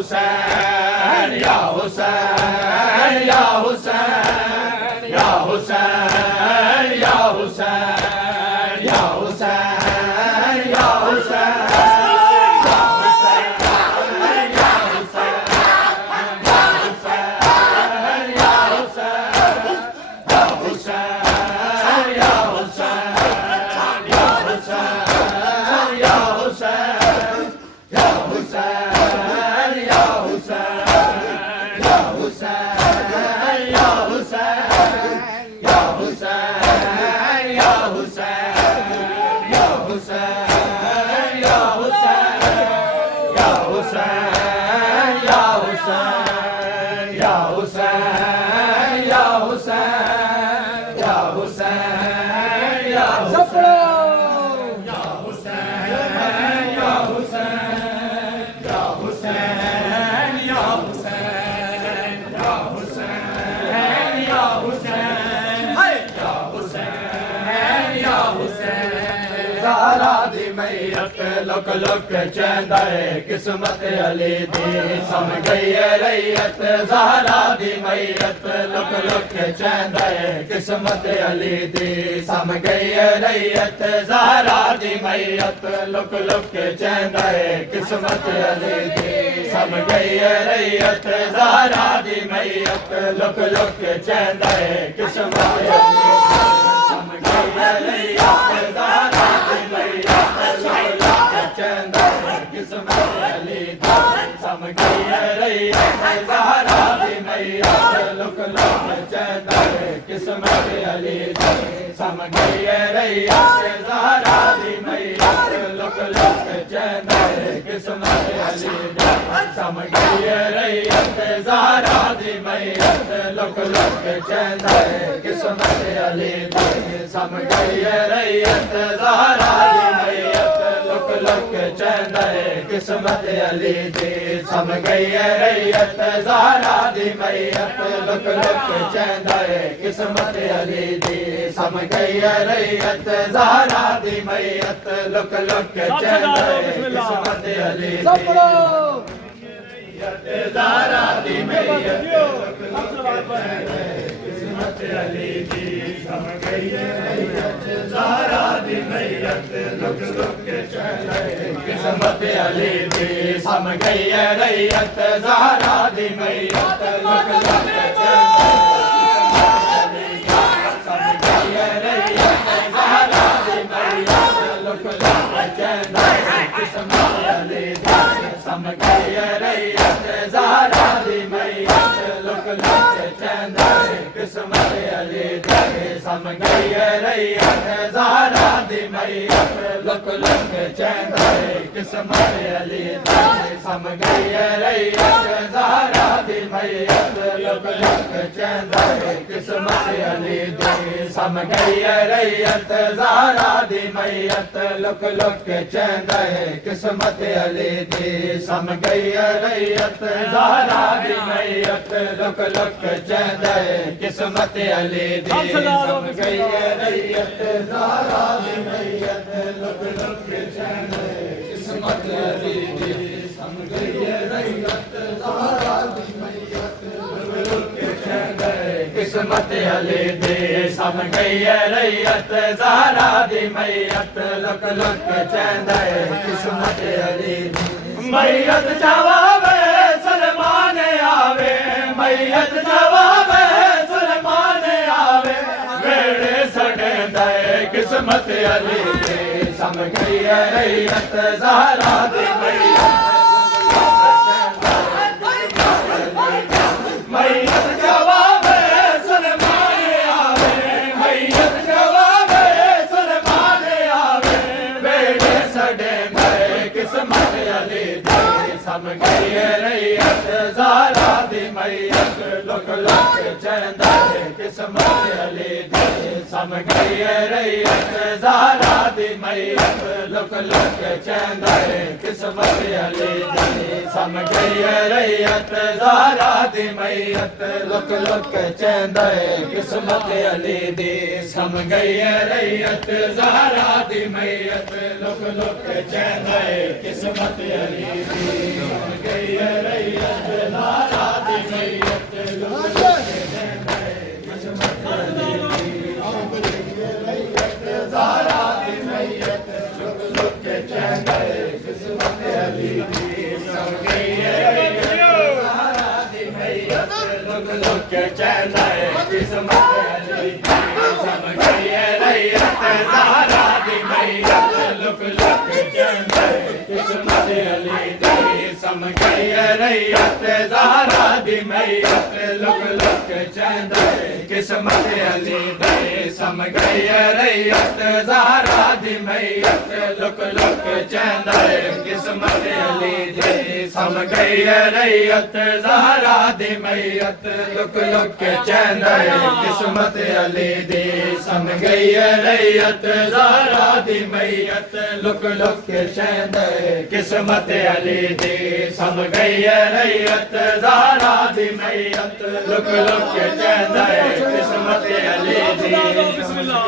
हुसैन या हुसैन या हुसैन या हुसैन या हुसैन या हुसैन या हुसैन लुक लुक चंदा किस्मत अली दी सम गई रैयत ज़हरा दी मैयत लुक लुक चंदा किस्मत अली दी सम गई रैयत ज़हरा दी मैयत लुक लुक चंदा किस्मत अली दी सम गई रैयत ज़हरा दी मैयत लुक लुक चंदा किस्मत अली सम गई रैयत ज़हरा दी मैयत चंदा किस्मत अली सम गई रैयत ज़हरा दी मैयत लुक लुक चंदा किस्मत अली सम गई रैयत ज़हरा दी मैयत लुक लुक चंदा किस्मत अली सम गई रैयत ज़हरा दी मैयत लुक लुक चंदा किस्मत अली सम गई रैयत ज़हरा दी मैयत लुक लुक चंदा किस्मत अली दी सम गई रैयत ज़हरा दी मैयत लुक लुक चंदा किस्मत अली दी सम गई रैयत ज़हरा दी मैयत लुक लुक चंदा किस्मत अली ज़हरा दी मैयत लुक लुक किस्मत अली दी सम गई रैयत ज़हरा दी मैयत लुक लुक चंदा किस्मत अली दी सम गई रैयत ज़हरा दी मैयत लुक लुक चंदा सम गई रैयत ज़हरा दी मैयत लुक लुक चंदा किस्मत अली सम गई रैयत ज़हरा दी मैयत लुक लुक चंदा किस्मत अली सम गई रैयत ज़हरा दी मैयत लुक लुक चंदा किस्मत अली सम गई रैयत ज़हरा दी मैयत लुक लुक चंदा किस्मत अली सम गई रैयत ज़हरा दी मैयत लुक लुक चंदा किस्मत अली सम गई रैयत ज़हरा दी मैयत लुक लुक चंदा किस्मत अली सम गई रैयत ज़हरा दी मैयत लुक लुक चंदा किस्मत अली सम गई रैयत ज़हरा दी मैयत लुक लुक चंदा किस्मत अली सम गई रैयत ज़हरा दी मैयत लुक लुक चंदा किस्मत अली मैयत जवाब सलमान आवे मैयत जवाब सलमान आवे वेड़े सड़े किस्मत अली सम गई रैयत ज़हरा दी मैयत मैयत जवाब सलमान आवे मैयत जवाब सलमान आवे वेड़े सड़े किस्मत अली सम गई रैयत ज़हरा दी मैयत लुक लुक चंदा किस्मत अली सम गई रैयत ज़हरा दी मैयत लुक लुक चंदा किस्मत अली सम गई रैयत ज़हरा दी मैयत लुक लुक चंदा किस्मत अली सम गई रैयत ज़हरा दी मैयत लुक लुक चंदा किस्मत अली सम गई रैयत किस्मत अली दे सम गई रैयत ज़हरा दी मैयत लुक लुक चंदा किस्मत अली दे सम गई रैयत ज़हरा दी मैयत लुक लुक चंदा किस्मत अली दे सम गई रैयत ज़हरा दी मैयत लुक लुक चंदा किस्मत अली दे सम गई रैयत ज़हरा दी मैयत लुक लुक चंदा किस्मत अली दी बिस्मिल्लाह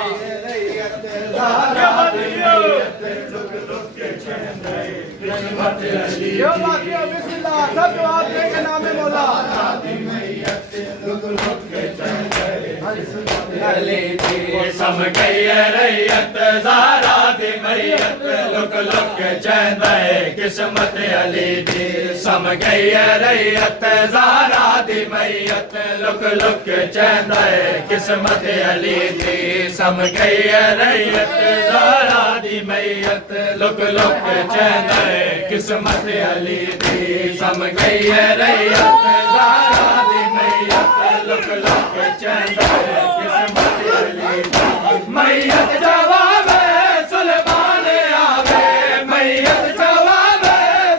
ज़हरा दी मैयत लुक लुक चंदा किस्मत अली दी बिस्मिल्लाह सब जवाब देंगे नाम मौला दी मैयत लुक लुक चंदा अली दी सम गई रैयत ज़हरा दी मैयत लुक लुक चंदा किस्मत अली दी सम गई रैयत ज़हरा दी मैयत लुक लुक चंदा किस्मत अली दी सम गई रैयत ज़हरा दी मैयत लुक लुक चंदा किस्मत अली दी सम गई रैयत ज़हरा दी मैयत लुक लुक चंदा किस्मत अली दी मैयत जवाब सुलेमान आवे मैयत जवाब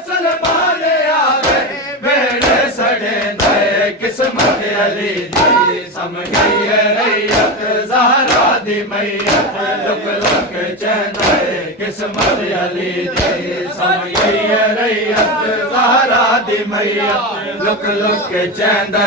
सुलेमान आवे वेड़े सड़े दे किस्मत अली दी सम गई रैयत ज़हरा दी मैयत लुक लुक चंदा किस्मत अली दी सम गई रैयत ज़हरा दी मैयत लुक लुक चंदा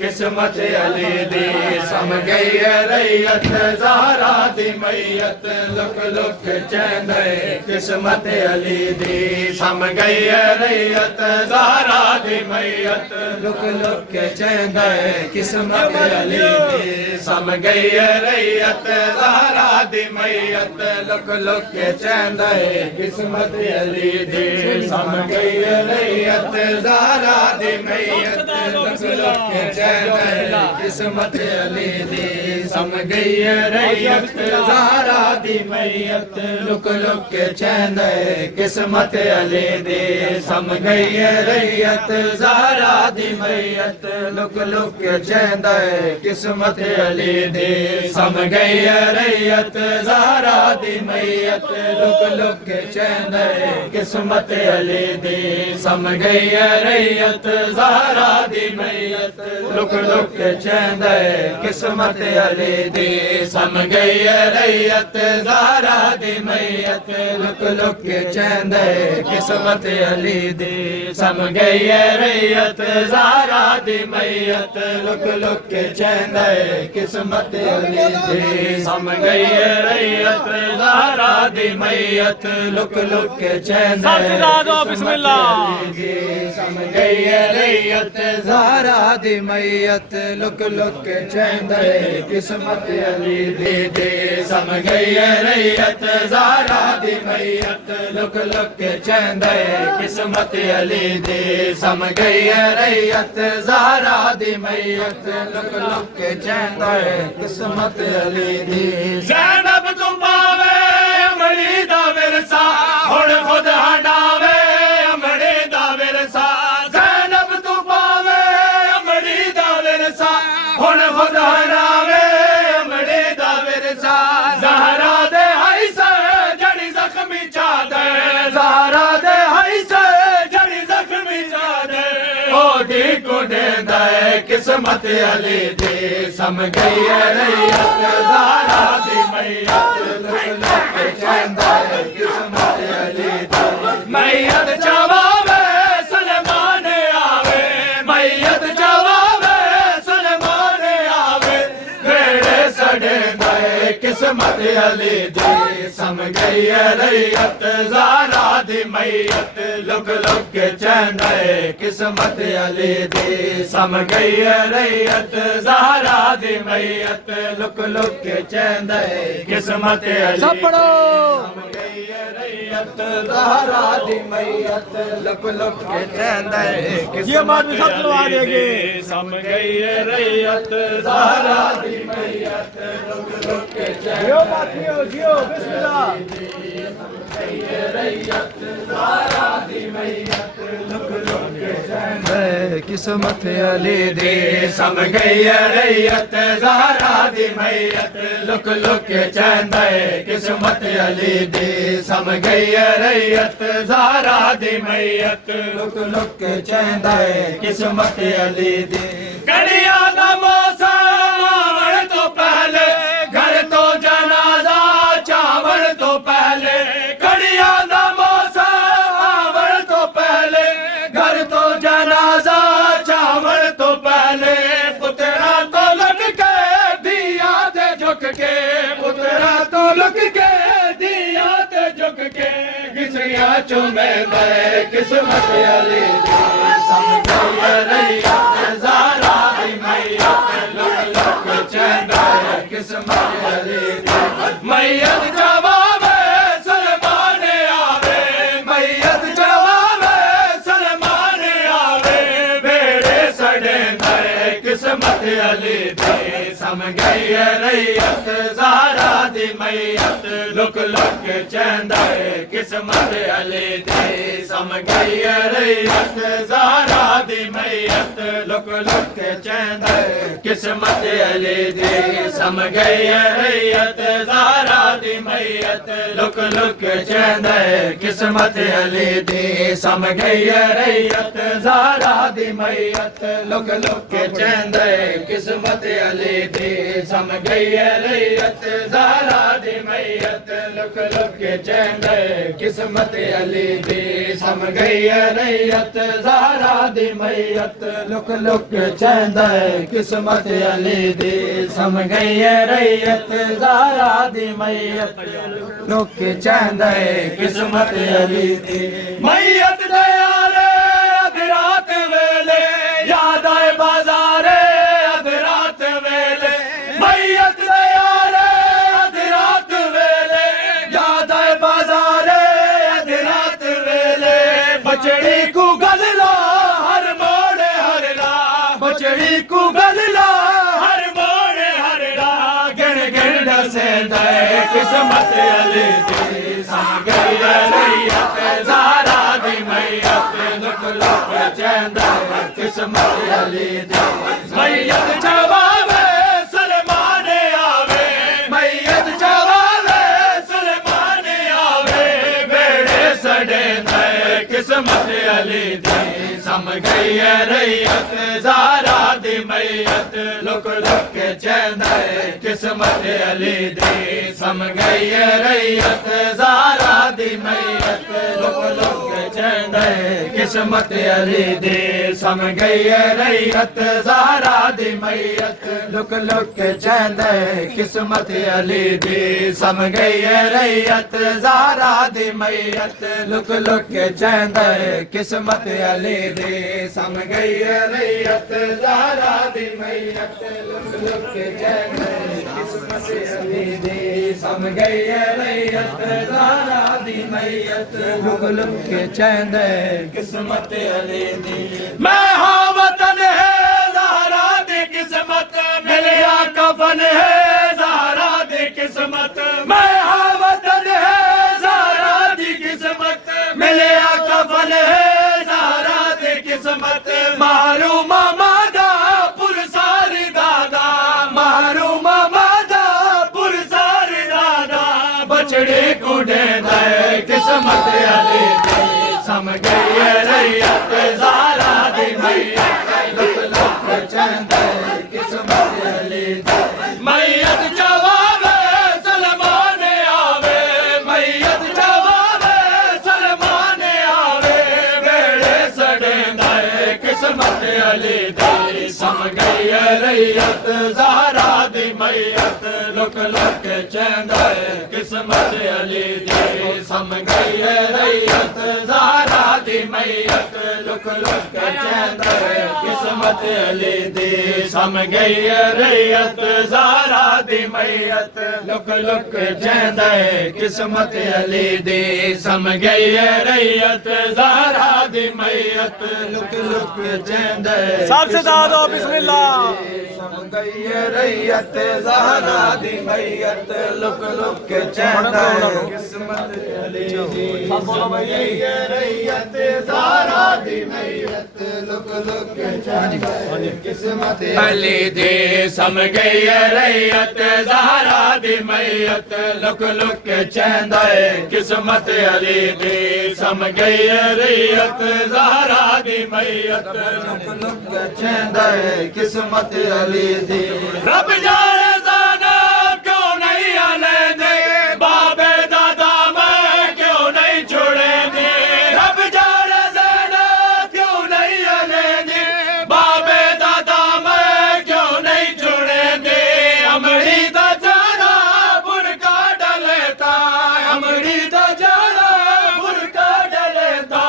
किस्मत अली दी सम गई रैयत ज़हरा दी मैयत लुक लुक चंदा किस्मत अली दी सम गई रैयत ज़हरा दी मैयत लुक लुक चंदा किस्मत अली दी सम गई रैयत ज़हरा दी मैयत लुक लुक चंदा किस्मत अली दी सम गई रैयत ज़हरा दी मैयत लुक लुक चंदा किस्मत अली दी सम गई रैयत ज़हरा दी मैयत लुक लुक चंदा किस्मत अली दी सम गई रैयत ज़हरा दी मैयत लुक लुक चंदा किस्मत अली दी सम गई रैयत ज़हरा दी मैयत लुक लुक चंदा किस्मत अली दी सम गई रैयत ज़हरा दी मैयत लुक लुक चंदा किस्मत अली दी सम गई रैयत ज़हरा दी मैयत लुक लुक चंदा किस्मत अली दी सम गई रैयत ज़हरा दी मैयत लुक लुक चंदा किस्मत अली दी सम गई रैयत ज़हरा दी मैयत लुक लुक चंदा बिस्मिल्लाह सम गई रैयत ज़हरा दी मैयत लुक लुक चंदा किस्मत अली दी सम गई रैयत ज़हरा दी मैयत लुक लुक चंदा किस्मत अली दी सम गई रैयत ज़हरा दी मैयत लुक लुक चंदा किस्मत अली दी ज़ैनब तुम पावे अमड़ी दा विरसा हुण खुद हटावे अमड़ी दा विरसा ज़ैनब तू पावे अमड़ी दा विरसा हुण खुद हटावे अमड़ी दा विरसा ज़हरा दे हाई से जड़ी ज़ख्मी चादर ज़हरा दे हाई से जड़ी ज़ख्मी चादर ओदी को देंदा किस्मत अली दी सम गई रैयत ज़हरा दी मैयत लुक लुक चंदा किस्मत अली दी मैयत जवाब सुलेमान आवे मैयत जवाब सुलेमान आवे वेड़े सड़े किस्मत अली दी सम गई रैयत ज़हरा दी मैयत लुक लुक के चैंदा है किस्मत अली दी सम गई रैयत ज़हरा दी मैयत लुक लुक के चैंदा है किस्मत अली सम गई रैयत ज़हरा दी मैयत लुक लुक के चैंदा है किस्मत अली दी सम गई रैयत ज़हरा दी मैयत लुक लुक के चैंदा जियो बिस्मिल्लाह रैयत ज़हरा दी मैयत लुक लुक के चैंदा किस्मत अली दी सम गई रैयत ज़हरा दी मैयत लुक लुक के चैंदा किस्मत अली दी सम गई रैयत ज़हरा दी मैयत लुक लुक के चैंदा किस्मत अली दी कड़िया दा मौसम आवण तो पहले घर तो जनाजा चावण तो पहले कड़िया दा मौसम आवण तो पहले घर तो जनाजा चावण तो पहले पुतरा तो लग के दिया ते झुक के पुतरा तो लग के दिया ते झुक के किसरिया चुमे गए किस्मत अली दी सम गई रैयत ज़हरा दी मैयत लुक लुक के चैंदा किस्मत अली दी मैयत जवाब सलमान आवे मैयत जवाब सलमान आवे बेड़े सड़े किस्मत अली दी सम गई रैयत ज़हरा दी मैयत लुक लुक के चैंदा किस्मत अली दी सम गई रैयत ज़हरा दी मैयत लुक लुक के चैंदा किस्मत अली दी सम गई रैयत ज़हरा दी मैयत लुक लुक के चैंदा किस्मत अली दी सम गई रैयत ज़हरा दी मैयत लुक लुक के चैंदा किस्मत अली दी सम गई रैयत ज़हरा दी मैयत लुक लुक के चैंदा किस्मत अली दी सम गई रैयत ज़हरा दी मैयत लुक लुक के चैंदा किस्मत अली दी सम गई रैयत ज़हरा दी मैयत लुक के चैंदा किस्मत अली दी मैयत दयाले अध रात वेले याद आए बाजारे अध रात वेले मैयत दयाले अध रात वेले याद आए बाजारे अध रात वेले बचड़ी को गलला हर मोड़ हर ला बचड़ी को गलला हर मोड़ हर ला गिण गिण दसे दे किस्मत अली दी सम गई रैयत ज़हरा दी मैयत लुक लुक के चैंदा किस्मत अली दी मैयत जवाब सलमान आवे मैयत जवाब सलमान आवे बेड़े सड़े किस्मत अली दी सम गई रैयत ज़हरा दी मैयत लुक लुक के चैंदा किस्मत अली दी सम गई रैयत ज़हरा दी मैयत लुक लुक के चैंदा किस्मत अली दी सम गई रैयत ज़हरा दी मैयत लुक लुक के चैंदा किस्मत अली दी सम गई रैयत ज़हरा दी मैयत लुक लुक के चैंदा किस्मत अली दी सम गई रैयत ज़हरा दी मैयत लुक लुक के चैंदा किस्मत अली दी सम गई रैयत ज़हरा दी मैयत लुक लुक के चैंदा किस्मत अली दी मैं हाँ वतन है ज़हरा दी किस्मत मिलिया कफन है ज़हरा दी किस्मत मैं हाँ वतन है ज़हरा दी किस्मत मिलिया कफन है ज़हरा दी किस्मत मारू मामा दा पुरसारी दादा मारू मामा दा पुरसारी दादा बछड़े कुड़े दे किस्मत अली दी सम गई रैयत ज़हरा दी मैयत लुक लुक के चैंदा किस्मत अली दी मैयत जवाब सलमान आवे मैयत जवाब सलमान आवे बेड़े सड़े किस्मत अली दी सम गई रैयत ज़हरा दी मैयत लुक लुक चेंदा किस्मत अली दी सम गई रैयत ज़हरा दी मैयत लुक लुक चेंदा किस्मत अली दी सम गई रैयत ज़हरा दी मैयत लुक लुक चेंदा किस्मत अली दी सम गई रैयत ज़हरा दी मैयत लुक लुक चेंदा सबसे दादो बिस्मिल्लाह सम गई रैयत ज़हरा दी मैयत लुक लुक चेंदा किस्मत अली दी सम गई रैयत ज़हरा दी मैयत लुक लुक चेंदा किस्मत अली दी सम गई रैयत ज़हरा दी मैयत लुक लुक चेंदा किस्मत अली दी सम गई रैयत ज़हरा दी मैयत लुक लुक चेंदा किस्मत अली दी रब जाने जाना क्यों नहीं आने दे बाबे दादा मैं क्यों नहीं छोड़े दे रब जाने जाना क्यों नहीं आने दे बाबे दादा मैं क्यों नहीं छोड़े दे अमड़ी दा जाना बुरका डलेता अमड़ी दा जाना बुरका डलेता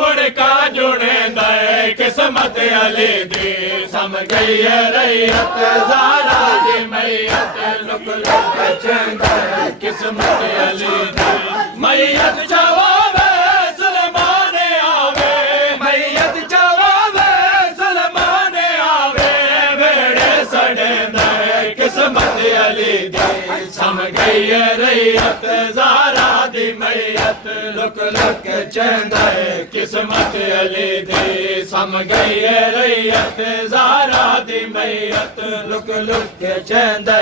बुरका जुड़े दे किस्मत अली दी सम गई रैयत ज़हरा दी मैयत लुक लुक चेंदा किस्मत अली दी मैयत जवाबे सुलेमान आवे मैयत जवाबे सुलेमान आवे बेड़े सड़े दे किस्मत अली दी सम गई रैयत ज़हरा दी मैयत लुक लुक चेंदा किस्मत अली दी सम गई रैयत ज़हरा दी मैयत लुक लुक चेंदा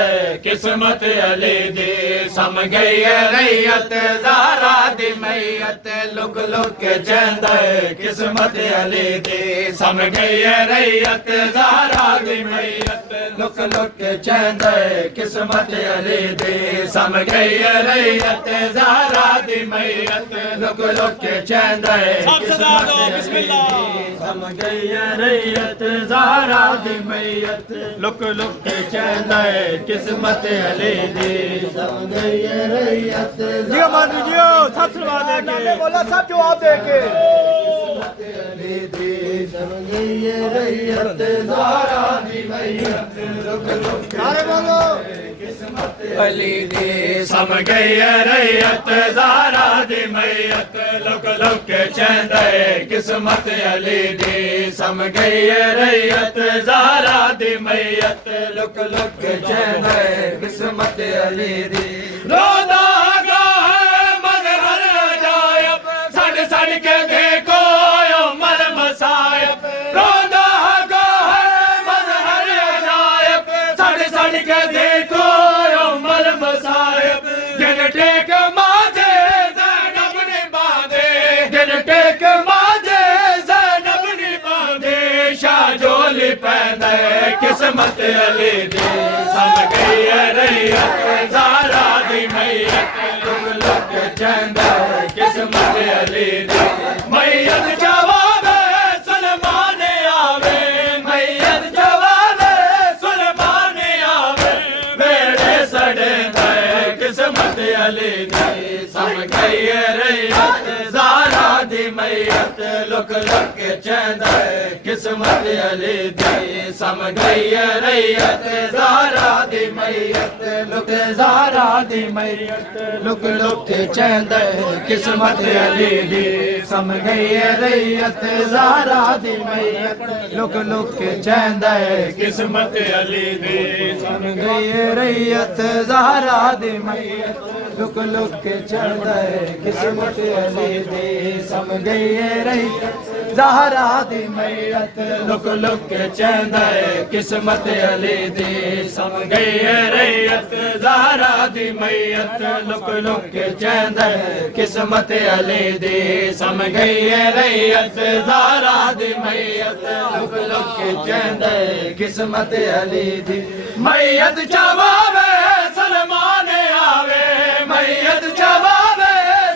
किस्मत अली दी सम गई रैयत ज़हरा दी मैयत लुक लुक चेंदा किस्मत अली दी सम गई रैयत ज़हरा दी मैयत लुक लुक चेंदा किस्मत अली दी सम गई रैयत ज़हरा दी मैयत लुक लुक चेंदा किस्मत अली दी सम गई रैयत ज़हरा दी मैयत लुक लुक चेंदा किस्मत अली दी सम गई रैयत जियो मान जियो सब सुनवा दे के बोला सब जवाब दे के किस्मत अली दी सम गई रैयत ज़हरा दी मैयत लुक लुक अरे बोलो किस्मत अली दी सम गई रैयत ज़हरा दी मैयत लुक लुक चेंदा किस्मत अली दी सम गई रैयत ज़हरा दी मैयत लुक लुक चेंदा किस्मत अली दी रोदा गा है मज़हर अजायब सड़ सड़ के देखो उमर मसायब रोदा गा है मज़हर अजायब सड़ सड़ के देखो उमर मसायब गिन टेक माजे ज़ैनब ने बांधे गिन टेक माजे ज़ैनब ने बांधे शाहजोली पहने किस्मत अली दी सम गई रैयत ज़हरा दी मैयत लुक लुक चेंदा किस्मत अली दी मैयत जवाबे सुलेमान आवे मैयत जवाबे सुलेमान आवे बेड़े सड़े दे किस्मत अली दी सम गई रैयत ज़हरा दी मैयत लुक लुक चेंदा किस्मत अली दी सम गई रैयत ज़हरा दी मैयत लुक ज़हरा दी मैयत लुक लुक चेंदा किस्मत अली दी सम गई रैयत ज़हरा दी मैयत लुक लुक चेंदा किस्मत अली दी सम गई रैयत ज़हरा दी मैयत लुक लुक चेंदा किस्मत अली दी सम गई रैयत ज़हरा दी मैयत लुक लुक चेंदा किस्मत अली दी सम गई रैयत ज़हरा दी मैयत लुक लुक चेंदा किस्मत अली दी सम गई रैयत ज़हरा दी मैयत लुक लुक चेंदा किस्मत अली दी मैयत जवाबे सुलेमान आवे मैयत जवाबे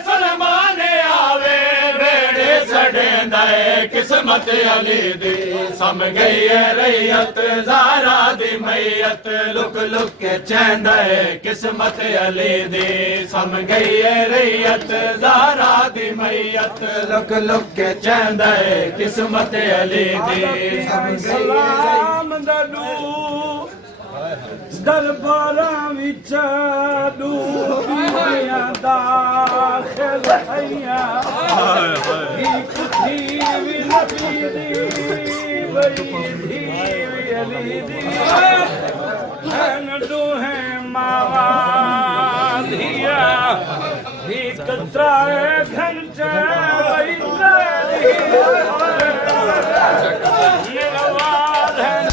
सुलेमान आवे बेड़े सड़े किस्मत अली दी सम गई है रैयत ज़हरा दी मैयत लुक लुक के चैंदा है किस्मत अली दी सम गई है रैयत ज़हरा दी मैयत लुक लुक के चैंदा है किस्मत अली दी सम गई है दरबारां विच डूबियां दाखिल हइयां थी वी नबी दी बई थी वी अली दी हैन दूहे मावा धिया एक त्राए घंटे बई त्राए निवाज है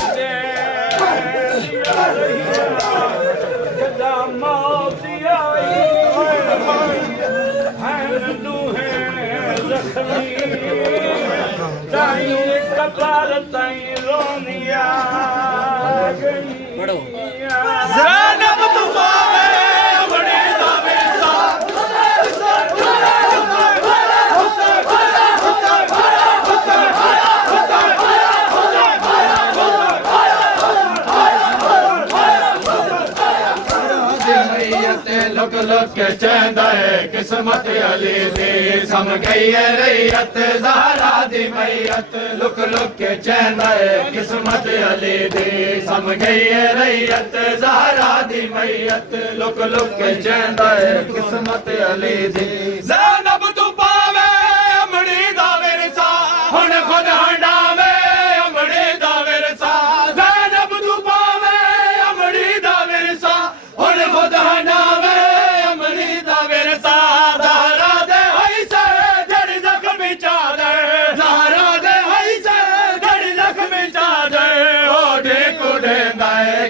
कपार ताई रोनिया ज़ैनब तू पावे बड़ी दावे लुक लुक के चैंदा है किस्मत अली दी सम गई है रैयत ज़हरा दी मैयत लुक लुक के चैंदा है किस्मत अली दी सम गई है रैयत ज़हरा दी मैयत लुक लुक के चैंदा है किस्मत अली दी ज़ैनब तू पावे अमड़ी दा विरसा हुण खुद हंडावे अमड़ी दा विरसा ज़ैनब तू पावे अमड़ी दा विरसा हुण खुद हंडावे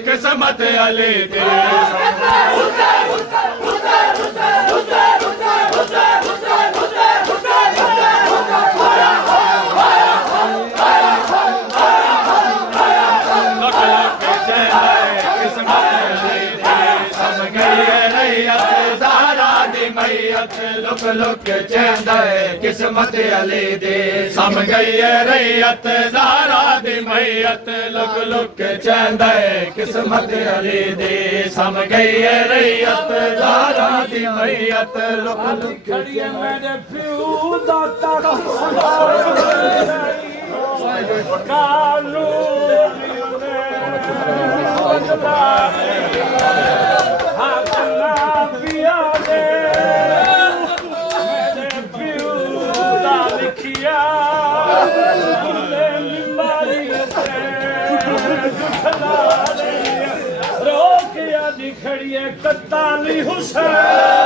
किस्मत अली दी लुक लुक चैंदा है किस्मत अली दी सम गई है रैयत ज़हरा दी मैयत लुक लुक चैंदा है किस्मत अली दी सम गई है रैयत ज़हरा दी मैयत लुक लुक खड़ी है मेरे प्यू दाता कानू पिया दे रोकिया दिखड़िए कत्ताली हुसैन